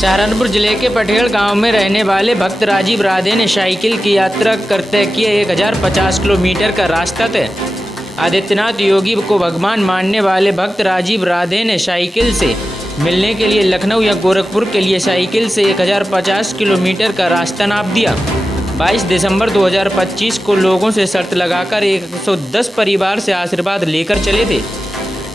सहारनपुर जिले के पटेल गांव में रहने वाले भक्त राजीव राधे ने साइकिल की यात्रा करते किए 1050 किलोमीटर का रास्ता तय। आदित्यनाथ योगी को भगवान मानने वाले भक्त राजीव राधे ने साइकिल से मिलने के लिए लखनऊ या गोरखपुर के लिए साइकिल से 1050 किलोमीटर का रास्ता नाप दिया। 22 दिसंबर 2025 को लोगों से शर्त लगाकर 110 परिवार से आशीर्वाद लेकर चले थे।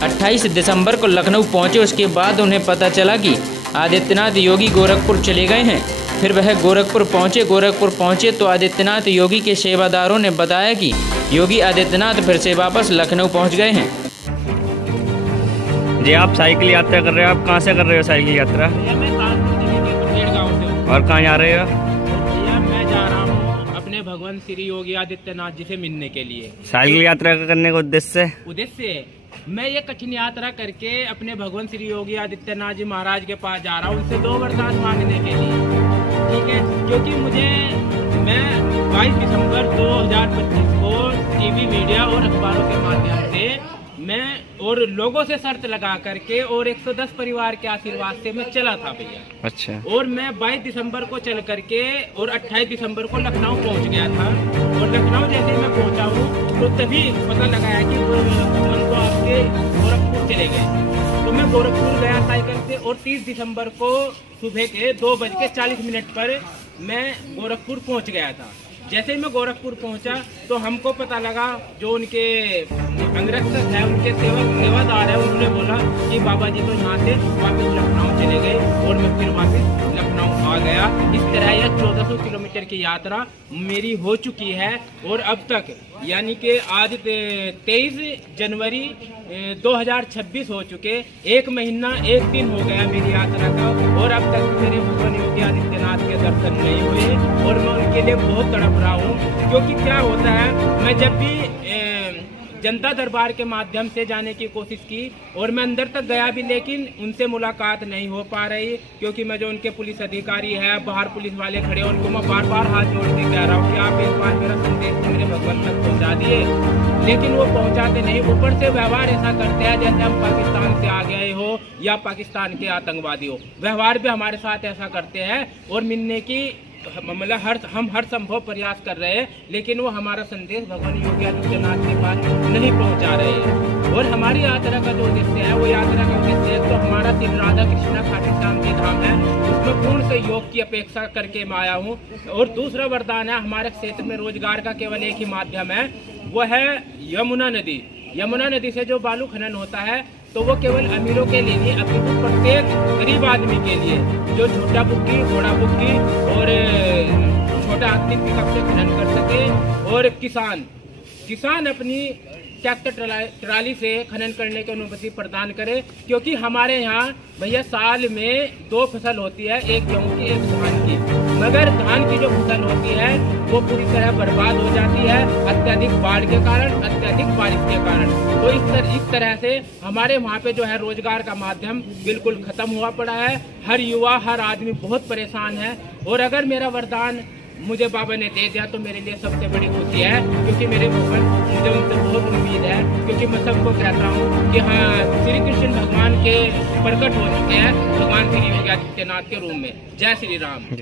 28 दिसंबर को लखनऊ पहुंचे। उसके बाद उन्हें पता चला कि आदित्यनाथ योगी गोरखपुर चले गए हैं। फिर वह गोरखपुर पहुंचे तो आदित्यनाथ योगी के सेवादारों ने बताया कि योगी आदित्यनाथ फिर से वापस लखनऊ पहुंच गए हैं। जी, आप साइकिल यात्रा कर रहे हो। आप कहां से कर रहे हो साइकिल यात्रा? मैं सहारनपुर जिले के पटेल गाँव से हूँ। और कहां जा रहे हो? भैया मैं जा रहा हूँ अपने भगवान श्री योगी आदित्यनाथ जी से मिलने के लिए। साइकिल यात्रा करने का उद्देश्य मैं ये कठिन यात्रा करके अपने भगवान श्री योगी आदित्यनाथ जी महाराज के पास जा रहा हूँ, उनसे 2 वरदान मांगने के लिए। ठीक है, क्योंकि मैं 22 दिसंबर 2025 को टीवी मीडिया और अखबारों के माध्यम से मैं और लोगों से शर्त लगा करके और 110 परिवार के आशीर्वाद से मैं चला था भैया। अच्छा। और मैं 22 दिसंबर को चल करके और 28 दिसंबर को लखनऊ पहुंच गया था। और लखनऊ जैसे मैं पहुंचा हूँ तो तभी पता लगाया कि भगवान तो आपके गोरखपुर चले गए। तो मैं गोरखपुर गया साइकिल से और 30 दिसंबर को सुबह के 2:40 पर मैं गोरखपुर पहुंच गया था। जैसे ही मैं गोरखपुर पहुंचा तो हमको पता लगा, जो उनके अंगरक्षक है, उनके सेवादार है, उन्होंने बोला कि बाबा जी तो यहाँ से वापस लखनऊ चले गए। और मैं फिर वापस लखनऊ आ गया। इस तरह यह 1400 किलोमीटर की यात्रा मेरी हो चुकी है। और अब तक यानी कि आज 23 जनवरी 2026 हो चुके, 1 महीना 1 दिन हो गया मेरी यात्रा का। और अब तक मेरे भगवान योगी आदित्यनाथ के दर्शन नहीं हुए और मैं उनके लिए बहुत तड़प रहा हूँ। क्योंकि क्या होता है, मैं जब भी जनता दरबार के माध्यम से जाने की कोशिश की और मैं अंदर तक गया भी, लेकिन उनसे मुलाकात नहीं हो पा रही। क्योंकि मैं जो उनके पुलिस अधिकारी है, बाहर पुलिस वाले खड़े हैं, उनको मैं बार बार हाथ जोड़ के कह रहा हूँ कि आप एक बार मेरा संदेश मेरे भगवान तक पहुँचा दिए, लेकिन वो पहुँचाते नहीं। ऊपर से व्यवहार ऐसा करते हैं जैसे हम पाकिस्तान से आ गए हो या पाकिस्तान के आतंकवादी हो। व्यवहार भी हमारे साथ ऐसा करते हैं और मिलने की मतलब हम हर संभव प्रयास कर रहे हैं, लेकिन वो हमारा संदेश भगवान योगी आदित्यनाथ के पास नहीं पहुंचा रहे हैं। और हमारी यात्रा का जो उद्देश्य है, वो यात्रा का उद्देश्य तो हमारा श्री राधा कृष्णा खाटू श्याम जी धाम है, उसमें पूर्ण सहयोग की अपेक्षा करके मैं आया हूँ। और दूसरा वरदान है, हमारे क्षेत्र में रोजगार का केवल एक ही माध्यम है, वो है यमुना नदी। यमुना नदी से जो बालू खनन होता है तो वो केवल अमीरों के लिए नहीं, अपितु प्रत्येक गरीब आदमी के लिए, जो छोटा बुक्की, घोड़ा बुक्की और छोटा हाथी पिकअप से खनन कर सके। और किसान अपनी ट्रैक्टर ट्राली से खनन करने की अनुमति प्रदान करे। क्योंकि हमारे यहाँ भैया साल में 2 फसल होती है, एक गेहूँ की, एक धान की। मगर धान की जो फसल होती है वो पूरी तरह बर्बाद हो जाती है अत्यधिक बाढ़ के कारण, अत्यधिक बारिश के कारण। तो इस तरह से हमारे वहाँ पे जो है रोजगार का माध्यम बिल्कुल खत्म हुआ पड़ा है। हर युवा, हर आदमी बहुत परेशान है। और अगर मेरा वरदान मुझे बाबा ने दे दिया तो मेरे लिए सबसे बड़ी खुशी है, क्योंकि मेरे भगवान, मुझे उनसे बहुत उम्मीद है। क्योंकि मैं सबको कहता हूँ कि हाँ, श्री कृष्ण भगवान के प्रकट हो चुके हैं भगवान श्री योगी आदित्यनाथ के रूप में। जय श्री राम।